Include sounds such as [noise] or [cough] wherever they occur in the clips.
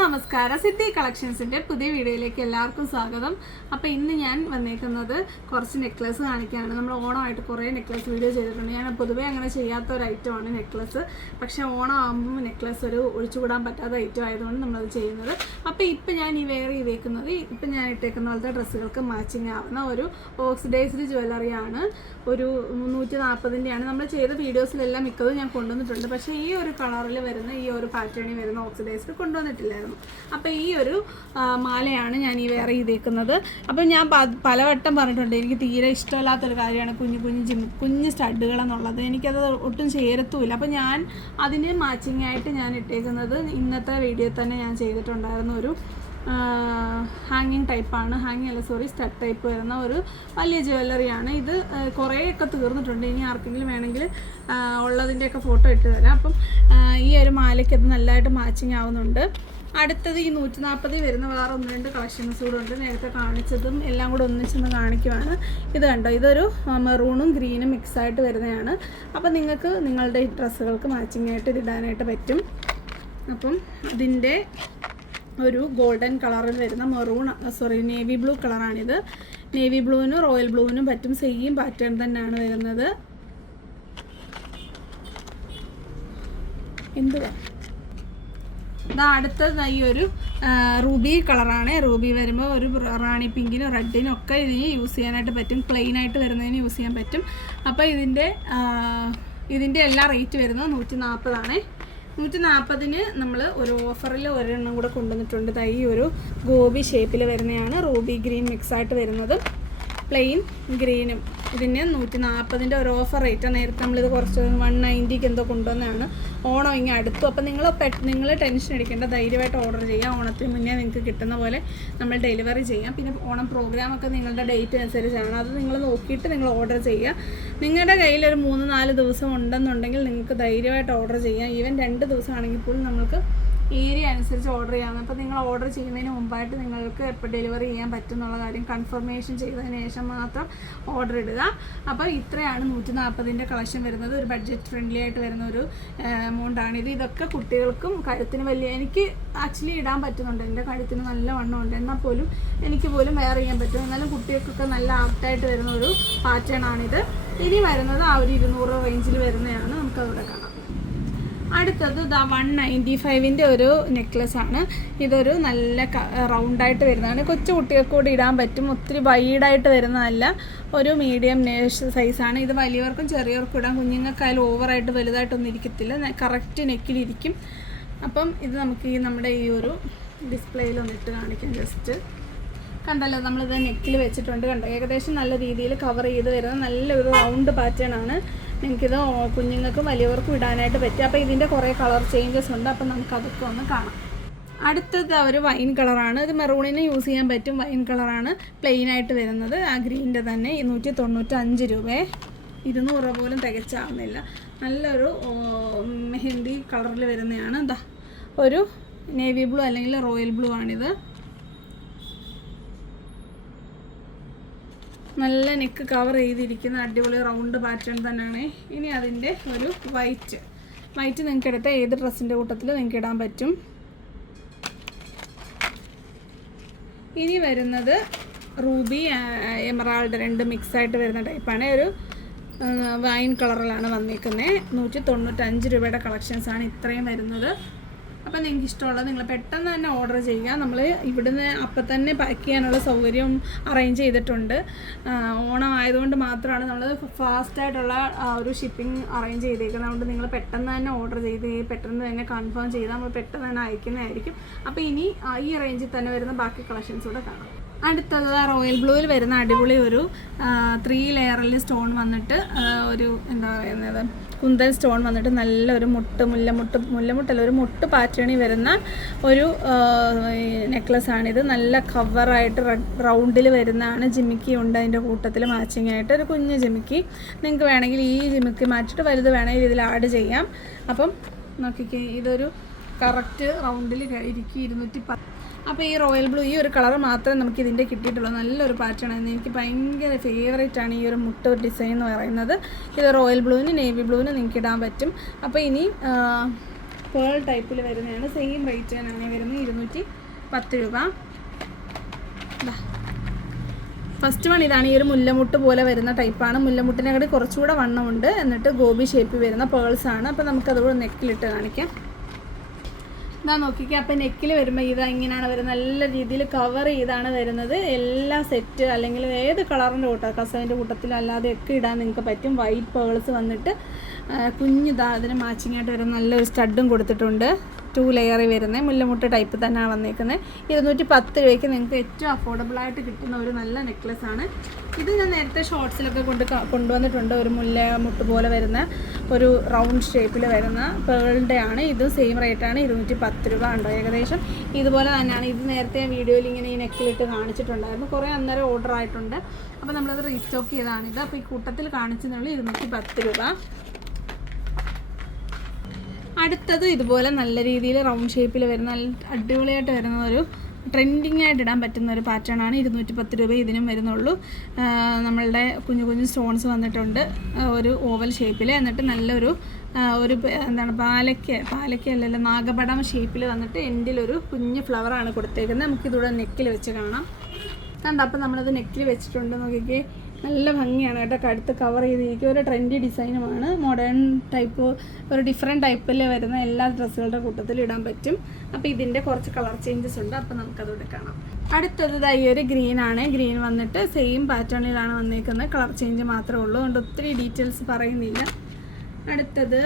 നമസ്കാരം. സിദ്ധി കളക്ഷൻസിന്റെ പുതിയ വീഡിയോയിലേക്ക് എല്ലാവർക്കും സ്വാഗതം. അപ്പോൾ ഇന്ന് ഞാൻ വന്നേക്കുന്നത് കുറച്ച് നെക്ലസ് കാണിക്കാനാണ്. നമ്മൾ ഓണമായിട്ട് കുറേ നെക്ലസ് വീഡിയോ ചെയ്തിട്ടുണ്ട്. ഞാൻ പൊതുവേ അങ്ങനെ ചെയ്യാത്ത ഒരു ഐറ്റമാണ് നെക്ലസ് പക്ഷേ ഓണം ആകുമ്പോൾ നെക്ലസ് ഒരു ഒഴിച്ചുകൂടാൻ പറ്റാത്ത ഐറ്റം ആയതുകൊണ്ട് നമ്മളത് ചെയ്യുന്നത്. അപ്പോൾ ഇപ്പം ഞാൻ ഈ വെയർ ചെയ്തേക്കുന്നത് ഇപ്പം ഞാൻ ഇട്ടേക്കുന്ന പോലത്തെ ഡ്രസ്സുകൾക്ക് മാച്ചിങ് ആവുന്ന ഒരു ഓക്സിഡൈസ്ഡ് ജ്വല്ലറിയാണ് ഒരു മുന്നൂറ്റി നാൽപ്പതിന്റെയാണ് നമ്മൾ ചെയ്ത വീഡിയോസിലെല്ലാം മിക്കതും ഞാൻ കൊണ്ടുവന്നിട്ടുണ്ട്. പക്ഷേ ഈ ഒരു കളറിൽ വരുന്ന ഈ ഒരു പാറ്റേണിൽ വരുന്ന ഓക്സിഡൈസ്ഡ് കൊണ്ടുവന്നിട്ടില്ലായിരുന്നു അപ്പോൾ ഈ ഒരു മാലയാണ് ഞാൻ ഈ വേറെ ചെയ്തേക്കുന്നത്. അപ്പോൾ ഞാൻ പലവട്ടം പറഞ്ഞിട്ടുണ്ട് എനിക്ക് തീരെ ഇഷ്ടമില്ലാത്തൊരു കാര്യമാണ് കുഞ്ഞു കുഞ്ഞു ജിം കുഞ്ഞു സ്റ്റഡുകൾ എന്നുള്ളത്. എനിക്കത് ഒട്ടും ചേരത്തുമില്ല. അപ്പോൾ ഞാൻ അതിന് മാച്ചിങ് ആയിട്ട് ഞാൻ ഇട്ടേക്കുന്നത് ഇന്നത്തെ വീഡിയോ തന്നെ ഞാൻ ചെയ്തിട്ടുണ്ടായിരുന്ന ഒരു ഹാങ്ങിങ് ടൈപ്പാണ് ഹാങ്ങിങ് അല്ല സോറി സ്റ്റഡ് ടൈപ്പ് വരുന്ന ഒരു വലിയ ജ്വല്ലറിയാണ് ഇത് കുറേയൊക്കെ തീർന്നിട്ടുണ്ട്. ഇനി ആർക്കെങ്കിലും വേണമെങ്കിൽ ഉള്ളതിന്റെയൊക്കെ ഫോട്ടോ ഇട്ട് തരാം. അപ്പം ഈ ഒരു മാലയ്ക്ക് അത് നല്ലതായിട്ട് മാച്ചിങ് ആവുന്നുണ്ട്. അടുത്തത് ഈ നൂറ്റി നാൽപ്പതിൽ വരുന്ന വേറെ ഒന്ന് രണ്ട് കളക്ഷൻസ് കൂടെ ഉണ്ട്. നേരത്തെ കാണിച്ചതും എല്ലാം കൂടെ ഒന്നിച്ചൊന്ന് കാണിക്കുവാണ്. ഇത് കണ്ടോ? ഇതൊരു മെറൂണും ഗ്രീനും മിക്സ് ആയിട്ട് വരുന്നതാണ്. അപ്പോൾ നിങ്ങൾക്ക് നിങ്ങളുടെ ഡ്രസ്സുകൾക്ക് മാച്ചിങ് ആയിട്ട് ഇടാനായിട്ട് പറ്റും. അപ്പം അതിന്റെ ഒരു ഗോൾഡൻ കളറിൽ വരുന്ന മെറൂൺ സോറി നേവി ബ്ലൂ കളറാണിത്. നേവി ബ്ലൂവിനും റോയൽ ബ്ലൂവിനും പറ്റും സെയിം പാറ്റേൺ തന്നെയാണ് വരുന്നത്. എന്തുവാ? ഇതാ അടുത്തത് ഈ ഒരു റൂബി കളറാണ്. റൂബി വരുമ്പോൾ ഒരു റാണി പിങ്കിനും റെഡിനും ഒക്കെ ഇതിന് യൂസ് ചെയ്യാനായിട്ട് പറ്റും. പ്ലെയിൻ ആയിട്ട് വരുന്നതിന് യൂസ് ചെയ്യാൻ പറ്റും. അപ്പോൾ ഇതിന്റെ ഇതിന്റെ എല്ലാ റേറ്റ് വരുന്നത് നൂറ്റി നാൽപ്പതാണേ നൂറ്റി നാൽപ്പതിന് നമ്മൾ ഒരു ഓഫറിൽ ഒരെണ്ണം കൂടെ കൊണ്ടുവന്നിട്ടുണ്ട്. ഈ ഒരു ഗോബി ഷേപ്പിൽ വരുന്നതാണ് റൂബി ഗ്രീൻ മിക്സ് ആയിട്ട് വരുന്നത്. പ്ലെയിൻ ഗ്രീനും. ഇതിന് നൂറ്റി നാൽപ്പതിന്റെ ഒരു ഓഫർ റേറ്റ് നേരത്തെ നമ്മളിത് കുറച്ച് വൺ നയന്റിക്ക് എന്തോ കൊണ്ടുവന്നതാണ്. ഓണം ഇങ്ങനെ അടുത്തു. അപ്പം നിങ്ങൾ നിങ്ങൾ ടെൻഷൻ അടിക്കേണ്ട ധൈര്യമായിട്ട് ഓർഡർ ചെയ്യാം. ഓണത്തിന് മുന്നേ നിങ്ങൾക്ക് കിട്ടുന്ന പോലെ നമ്മൾ ഡെലിവറി ചെയ്യാം. പിന്നെ ഓണം പ്രോഗ്രാമൊക്കെ നിങ്ങളുടെ ഡേറ്റ് അനുസരിച്ചാണ്. അത് നിങ്ങൾ നോക്കിയിട്ട് നിങ്ങൾ ഓർഡർ ചെയ്യുക. നിങ്ങളുടെ കയ്യിൽ ഒരു മൂന്ന് നാല് ദിവസം ഉണ്ടെന്നുണ്ടെങ്കിൽ നിങ്ങൾക്ക് ധൈര്യമായിട്ട് ഓർഡർ ചെയ്യാം. ഈവൻ രണ്ട് ദിവസമാണെങ്കിൽ പോലും നമുക്ക് ഏരിയ അനുസരിച്ച് ഓർഡർ ചെയ്യാം. അപ്പോൾ നിങ്ങൾ ഓർഡർ ചെയ്യുന്നതിന് മുമ്പായിട്ട് നിങ്ങൾക്ക് എപ്പോൾ ഡെലിവറി ചെയ്യാൻ പറ്റും എന്നുള്ള കാര്യം കൺഫർമേഷൻ ചെയ്തതിന് ശേഷം മാത്രം ഓർഡർ ഇടുക. അപ്പോൾ ഇത്രയാണ് നൂറ്റി നാൽപ്പതിന്റെ കളക്ഷൻ വരുന്നത്. ഒരു ബഡ്ജറ്റ് ഫ്രണ്ട്ലി ആയിട്ട് വരുന്ന ഒരു എമൗണ്ടാണ് ഇത്. ഇതൊക്കെ കുട്ടികൾക്കും കഴുത്തിന് വലിയ എനിക്ക് ആക്ച്വലി ഇടാൻ പറ്റുന്നുണ്ട്. എന്റെ കഴുത്തിന് നല്ല വണ്ണമുണ്ട് എന്നാൽ പോലും എനിക്ക് പോലും വെയർ ചെയ്യാൻ പറ്റും. എന്നാലും കുട്ടികൾക്കൊക്കെ നല്ല ആപ്റ്റായിട്ട് വരുന്ന ഒരു പാറ്റേൺ ആണിത്. ഇനി വരുന്നത് ആ ഒരു ഇരുന്നൂറ് റേഞ്ചിൽ വരുന്നതാണ്. നമുക്കവിടെ കാണാം. അടുത്തത് ഇതാ വൺ നയന്റി ഫൈവിന്റെ ഒരു നെക്ലസ് ആണ്. ഇതൊരു നല്ല റൗണ്ടായിട്ട് വരുന്നതാണ്. കൊച്ചു കുട്ടികൾക്ക് കൂടി ഇടാൻ പറ്റും. ഒത്തിരി വൈഡായിട്ട് വരുന്നതല്ല. ഒരു മീഡിയം സൈസാണ് ഇത് വലിയവർക്കും ചെറിയവർക്കും ഇടാം. കുഞ്ഞുങ്ങൾക്കായാലും ഓവറായിട്ട് വലുതായിട്ടൊന്നും ഇരിക്കത്തില്ല. കറക്റ്റ് നെക്കിലിരിക്കും അപ്പം ഇത് നമുക്ക് ഈ നമ്മുടെ ഈ ഒരു ഡിസ്പ്ലേയിൽ ഒന്നിട്ട് കാണിക്കാം. ജസ്റ്റ് കണ്ടല്ലോ നമ്മളിത് നെക്കിൽ വെച്ചിട്ടുണ്ട് കണ്ടോ? ഏകദേശം നല്ല രീതിയിൽ കവർ ചെയ്ത് വരുന്ന നല്ലൊരു റൗണ്ട് പാറ്റേൺ ആണ്. നിങ്ങൾക്കിത് കുഞ്ഞുങ്ങൾക്കും വലിയവർക്കും ഇടാനായിട്ട് പറ്റും അപ്പോൾ ഇതിന്റെ കുറേ കളർ ചേഞ്ചസ് ഉണ്ട്. അപ്പോൾ നമുക്ക് അതൊക്കെ ഒന്ന് കാണാം. അടുത്തത് ഒരു വൈൻ കളറാണ് ഇത് മെറൂണിന് യൂസ് ചെയ്യാൻ പറ്റും വൈൻ കളറാണ് പ്ലെയിൻ ആയിട്ട് വരുന്നത്. ആ ഗ്രീന്റെ തന്നെ ഇരുന്നൂറ്റി തൊണ്ണൂറ്റഞ്ച് രൂപയെ ഇരുന്നൂറ് രൂപ പോലും തികച്ചാവുന്നില്ല. നല്ലൊരു മെഹന്തി കളറിൽ വരുന്നതാണ്. എന്താ ഒരു നേവി ബ്ലൂ അല്ലെങ്കിൽ റോയൽ ബ്ലൂ ആണിത്. നല്ല നെക്ക് കവർ ചെയ്തിരിക്കുന്ന അടിപൊളി റൗണ്ട് പാറ്റേൺ തന്നെയാണ്. ഇനി അതിന്റെ ഒരു വൈറ്റ് വൈറ്റ് നിങ്ങൾക്ക് എടുത്ത ഏത് ഡ്രസ്സിന്റെ കൂട്ടത്തിൽ നിങ്ങൾക്ക് ഇടാൻ പറ്റും. ഇനി വരുന്നത് റൂബി എമറാൾഡ് രണ്ട് മിക്സ് ആയിട്ട് വരുന്ന ടൈപ്പാണ് ഒരു വൈൻ കളറിലാണ് വന്നിരിക്കുന്നത് നൂറ്റി തൊണ്ണൂറ്റഞ്ച് രൂപയുടെ കളക്ഷൻസാണ് ഇത്രയും വരുന്നത്. അപ്പോൾ നിങ്ങൾക്ക് ഇഷ്ടമുള്ളത് നിങ്ങൾ പെട്ടെന്ന് തന്നെ ഓർഡർ ചെയ്യുക. നമ്മൾ ഇവിടുന്ന് അപ്പം തന്നെ പാക്ക് ചെയ്യാനുള്ള സൗകര്യം അറേഞ്ച് ചെയ്തിട്ടുണ്ട്. ഓണം ആയതുകൊണ്ട് മാത്രമാണ് നമ്മൾ ഫാസ്റ്റായിട്ടുള്ള ഒരു ഷിപ്പിംഗ് അറേഞ്ച് ചെയ്തേക്കുന്നത്. അതുകൊണ്ട് നിങ്ങൾ പെട്ടെന്ന് തന്നെ ഓർഡർ ചെയ്ത് പെട്ടെന്ന് തന്നെ കൺഫേം ചെയ്താൽ നമ്മൾ പെട്ടെന്ന് തന്നെ അയക്കുന്നതായിരിക്കും. അപ്പോൾ ഇനി ഈ റേഞ്ചിൽ തന്നെ വരുന്ന ബാക്കി കളക്ഷൻസ് കൂടെ കാണാം. അടുത്തത് റോയൽ ബ്ലൂവിൽ വരുന്ന അടിപൊളി ഒരു ത്രീ ലെയറിൽ സ്റ്റോൺ വന്നിട്ട് ഒരു എന്താ പറയുന്നത് കുന്തൽ സ്റ്റോൺ വന്നിട്ട് നല്ലൊരു മുട്ട് മുല്ലമുട്ട് മുല്ലമുട്ടല്ല ഒരു മുട്ട് പാറ്റേണി വരുന്ന ഒരു നെക്ലസ് ആണിത്. നല്ല കവറായിട്ട് റൗണ്ടിൽ വരുന്നതാണ് ജിമിക്കി ഉണ്ട് അതിന്റെ കൂട്ടത്തിൽ മാച്ചിങ് ആയിട്ട്. ഒരു കുഞ്ഞ് ജിമിക്കി. നിങ്ങൾക്ക് വേണമെങ്കിൽ ഈ ജിമിക്കി മാറ്റിയിട്ട് വലുത് വേണമെങ്കിൽ ഇതിൽ ആഡ് ചെയ്യാം. അപ്പം നോക്കിക്കേ ഇതൊരു കറക്റ്റ് റൗണ്ടിൽ ഇരിക്കും ഇരുന്നൂറ്റി പത്ത് അപ്പോൾ ഈ റോയൽ ബ്ലൂ ഈ ഒരു കളർ മാത്രമേ നമുക്ക് ഇതിന്റെ കിട്ടിയിട്ടുള്ളൂ. നല്ലൊരു പാറ്റേൺ ആയിരുന്നു എനിക്ക് ഭയങ്കര ഫേവറേറ്റ് ആണ് ഈ ഒരു മുട്ട ഡിസൈൻ എന്ന് പറയുന്നത്. ഇത് റോയൽ ബ്ലൂവിന് നേവി ബ്ലൂവിന് നിങ്ങൾക്ക് ഇടാൻ പറ്റും. അപ്പോൾ ഇനി പേൾ ടൈപ്പിൽ വരുന്നതാണ്. സെയിം റേറ്റ് തന്നെയാണ് വരുന്നത് ഇരുന്നൂറ്റി പത്ത് രൂപ. ഫസ്റ്റ് വൺ ഇതാണ് ഈ ഒരു മുല്ലമുട്ട് പോലെ വരുന്ന ടൈപ്പാണ് മുല്ലമുട്ടിനെ കൂടി കുറച്ചുകൂടെ വണ്ണമുണ്ട് എന്നിട്ട് ഗോബി ഷേപ്പിൽ വരുന്ന പേൾസ് ആണ്. അപ്പോൾ നമുക്കതുകൂടെ നെക്കിലിട്ട് കാണിക്കാം. ഇതാ നോക്കിക്കുക അപ്പം നെക്കിൽ വരുമ്പോൾ ഇതാ ഇങ്ങനെയാണ് വരുന്നത്. നല്ല രീതിയിൽ കവർ ചെയ്താണ് വരുന്നത്. എല്ലാ സെറ്റ് അല്ലെങ്കിൽ ഏത് കളറിന്റെ കൂട്ടം കസവിന്റെ കൂട്ടത്തിലും അല്ലാതെ ഒക്കെ ഇടാൻ നിങ്ങൾക്ക് പറ്റും. വൈറ്റ് പേൾസ് വന്നിട്ട് കുഞ്ഞിതാ അതിന് മാച്ചിങ് ആയിട്ട് വരുന്ന നല്ലൊരു സ്റ്റഡും കൊടുത്തിട്ടുണ്ട്. ടു ലെയറിൽ വരുന്നത് മുല്ലമുട്ട് ടൈപ്പ് തന്നെയാണ് വന്നിരിക്കുന്നത് ഇരുന്നൂറ്റി പത്ത് രൂപയ്ക്ക് നിങ്ങൾക്ക് ഏറ്റവും അഫോർഡബിൾ ആയിട്ട് കിട്ടുന്ന ഒരു നല്ല നെക്ലസ് ആണ്. ഇത് ഞാൻ നേരത്തെ ഷോർട്സിലൊക്കെ കൊണ്ട് കൊണ്ടുവന്നിട്ടുണ്ട്. ഒരു മുല്ലമുട്ട് പോലെ വരുന്ന ഒരു റൗണ്ട് ഷേപ്പിൽ വരുന്ന പേളിന്റെ ആണ്. ഇത് സെയിം റേറ്റ് ആണ്. ഇരുന്നൂറ്റി പത്ത് രൂപ ഉണ്ടോ ഏകദേശം? ഇതുപോലെ തന്നെയാണ്. ഇത് നേരത്തെ ഞാൻ വീഡിയോയിൽ ഇങ്ങനെ ഈ നെക്കിലിട്ട് കാണിച്ചിട്ടുണ്ടായിരുന്നു. കുറേ അന്നേരം ഓർഡർ ആയിട്ടുണ്ട്. അപ്പോൾ നമ്മളത് റീസ്റ്റോക്ക് ചെയ്തതാണിത്. അപ്പോൾ ഈ കൂട്ടത്തിൽ കാണിച്ചെന്നുള്ളൂ ഇരുന്നൂറ്റി പത്ത് രൂപ. അടുത്തത് ഇതുപോലെ നല്ല രീതിയിൽ റൗണ്ട് ഷേപ്പിൽ വരുന്ന നല്ല അടിപൊളിയായിട്ട് വരുന്ന ഒരു ട്രെൻഡിങ് ആയിട്ട് ഇടാൻ പറ്റുന്ന ഒരു പാറ്റേൺ ആണ് ഇരുന്നൂറ്റി പത്ത് രൂപ ഇതിനും വരുന്നുള്ളൂ. നമ്മളുടെ കുഞ്ഞു കുഞ്ഞു സ്റ്റോൺസ് വന്നിട്ടുണ്ട്. ഒരു ഓവൽ ഷേപ്പിൽ എന്നിട്ട് നല്ലൊരു ഒരു എന്താണ് പാലയ്ക്ക് പാലയ്ക്ക് അല്ലല്ലോ നാഗപടം ഷേപ്പിൽ വന്നിട്ട് എൻഡിലൊരു കുഞ്ഞ് ഫ്ലവറാണ് കൊടുത്തേക്കുന്നത്. നമുക്കിതൂടെ നെക്കിൽ വെച്ച് കാണാം. കണ്ട അപ്പം നമ്മളത് നെക്കിൽ വെച്ചിട്ടുണ്ട്. നോക്കിക്കേ. നല്ല ഭംഗിയാണ് കേട്ടോ. കഴുത്ത് കവർ ചെയ്തിരിക്കും ഒരു ട്രെൻഡി ഡിസൈനുമാണ് മോഡേൺ ടൈപ്പ് ഒരു ഡിഫറെന്റ് ടൈപ്പിൽ വരുന്ന എല്ലാ ഡ്രസ്സുകളുടെ കൂട്ടത്തിൽ ഇടാൻ പറ്റും. അപ്പോൾ ഇതിന്റെ കുറച്ച് കളർ ചേഞ്ചസ് ഉണ്ട്. അപ്പോൾ നമുക്കതോടെ കാണാം. അടുത്തത് ഈ ഒരു ഗ്രീൻ ആണ്. ഗ്രീൻ വന്നിട്ട് സെയിം പാറ്റേണിലാണ് വന്നേക്കുന്നത്. കളർ ചേഞ്ച് മാത്രമേ ഉള്ളൂ. അതുകൊണ്ട് ഒത്തിരി ഡീറ്റെയിൽസ് പറയുന്നില്ല. അടുത്തത്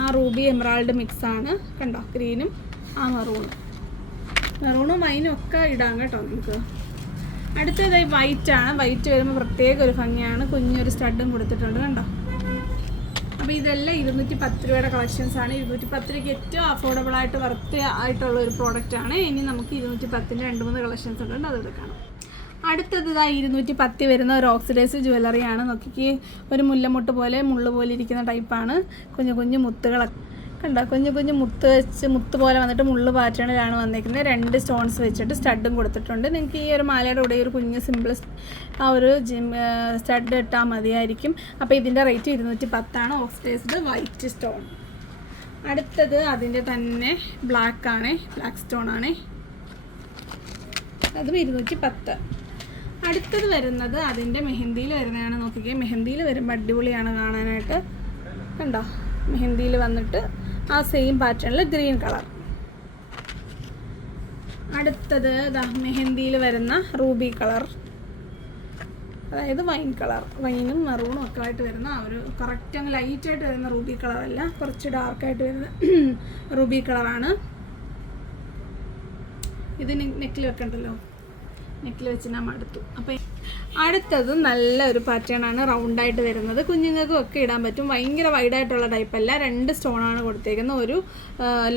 ആ റൂബി എമറാൾഡ് മിക്സ് ആണ്. കണ്ടോ? ഗ്രീനും ആ മെറൂണും മെറൂണും വൈനും ഒക്കെ ഇടാം കേട്ടോ നിങ്ങൾക്ക് അടുത്തതായി വൈറ്റ് ആണ്. വൈറ്റ് വരുമ്പോൾ പ്രത്യേക ഒരു ഭംഗിയാണ്. കുഞ്ഞൊരു സ്റ്റഡും കൊടുത്തിട്ടുണ്ട് കണ്ടോ? അപ്പോൾ ഇതെല്ലാം ഇരുന്നൂറ്റി പത്ത് രൂപയുടെ കളക്ഷൻസ് ആണ്. ഇരുന്നൂറ്റി പത്ത് രൂപയ്ക്ക് ഏറ്റവും അഫോർഡബിൾ ആയിട്ട് വർത്ത് ആയിട്ടുള്ള ഒരു പ്രോഡക്റ്റ് ആണ്. ഇനി നമുക്ക് ഇരുന്നൂറ്റി പത്തിന്റെ രണ്ട് മൂന്ന് കളക്ഷൻസ് ഉണ്ട്. അത് എടുക്കണം അടുത്തത് ഇതാ ഇരുന്നൂറ്റി പത്ത് വരുന്ന ഒരു ഓക്സിഡൈസ് ജ്വല്ലറിയാണ് നോക്കിക്ക് ഒരു മുല്ലമുട്ട് പോലെ മുള്ളു പോലെ ഇരിക്കുന്ന ടൈപ്പാണ് കുഞ്ഞു കുഞ്ഞു മുത്തുകളൊക്കെ. കണ്ടോ? കുഞ്ഞു കുഞ്ഞു മുത്ത് വെച്ച് മുത്ത് പോലെ വന്നിട്ട് മുള്ളു പാറ്റേണിലാണ് വന്നിരിക്കുന്നത് രണ്ട് സ്റ്റോൺസ് വെച്ചിട്ട് സ്റ്റഡും കൊടുത്തിട്ടുണ്ട്. നിങ്ങൾക്ക് ഈ ഒരു മാലയുടെ കൂടെ ഒരു കുഞ്ഞ് സിമ്പിൾ ആ ഒരു ജിം സ്റ്റഡ് ഇട്ടാൽ മതിയായിരിക്കും. അപ്പോൾ ഇതിന്റെ റേറ്റ് ഇരുന്നൂറ്റി പത്താണ് ഓക്സിഡൈസ്ഡ് വൈറ്റ് സ്റ്റോൺ അടുത്തത് അതിന്റെ തന്നെ ബ്ലാക്ക് ആണ്. ബ്ലാക്ക് സ്റ്റോൺ ആണ്. അതും ഇരുന്നൂറ്റി പത്ത് അടുത്തത് വരുന്നത് അതിന്റെ മെഹന്തിയിൽ വരുന്നതാണ്. നോക്കിക്കേ മെഹന്തിയിൽ വരുമ്പോൾ അടിപൊളിയാണ് കാണാനായിട്ട്. കണ്ടോ? മെഹന്തിയിൽ വന്നിട്ട് ആ സെയിം പാറ്റേണിൽ ഗ്രീൻ കളർ അടുത്തത് ദാ മെഹന്തിയിൽ വരുന്ന റൂബി കളർ അതായത് വൈൻ കളർ വൈനും മെറൂണും ഒക്കെ ആയിട്ട് വരുന്ന ഒരു കറക്റ്റ് അങ്ങ് ലൈറ്റായിട്ട് വരുന്ന റൂബി കളറല്ല കുറച്ച് ഡാർക്കായിട്ട് വരുന്ന [clears throat] റൂബി കളറാണ് ഇത് നെക്കിൽ വെക്കണ്ടല്ലോ? നെക്കിൽ വെച്ച് ഞാൻ മടുത്തു. അപ്പം അടുത്തത് നല്ലൊരു പാറ്റേൺ ആണ് റൗണ്ട് ആയിട്ട് വരുന്നത്. കുഞ്ഞുങ്ങൾക്കും ഒക്കെ ഇടാൻ പറ്റും. ഭയങ്കര വൈഡായിട്ടുള്ള ടൈപ്പ് അല്ല. രണ്ട് സ്റ്റോൺ ആണ് കൊടുത്തേക്കുന്നത്. ഒരു